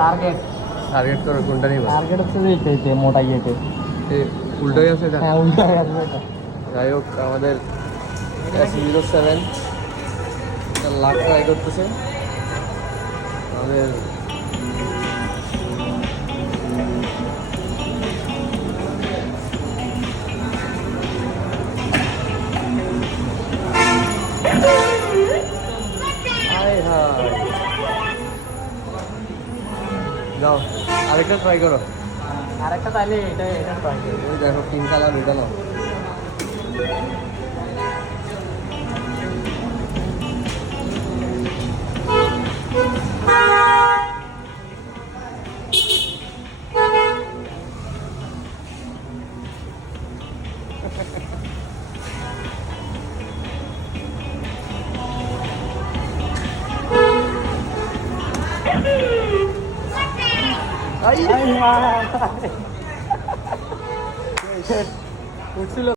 Target target করো কোনটা নিবা? টার্গেট হচ্ছে যে এইটা মোটা ইয়েতে। উল্টোই আছে এটা। হ্যাঁ উল্টো হয়ে গেছে এটা। যাই হোক আমাদের S07 লাখ ট্রাই করতেছে আমাদের। যাও আরেকটা ট্রাই করো। আরেকটা তাইলে এটা ট্রাই করি। ওই দেখো পিঙ্ক কালার ওইটা নাও। উঠছিল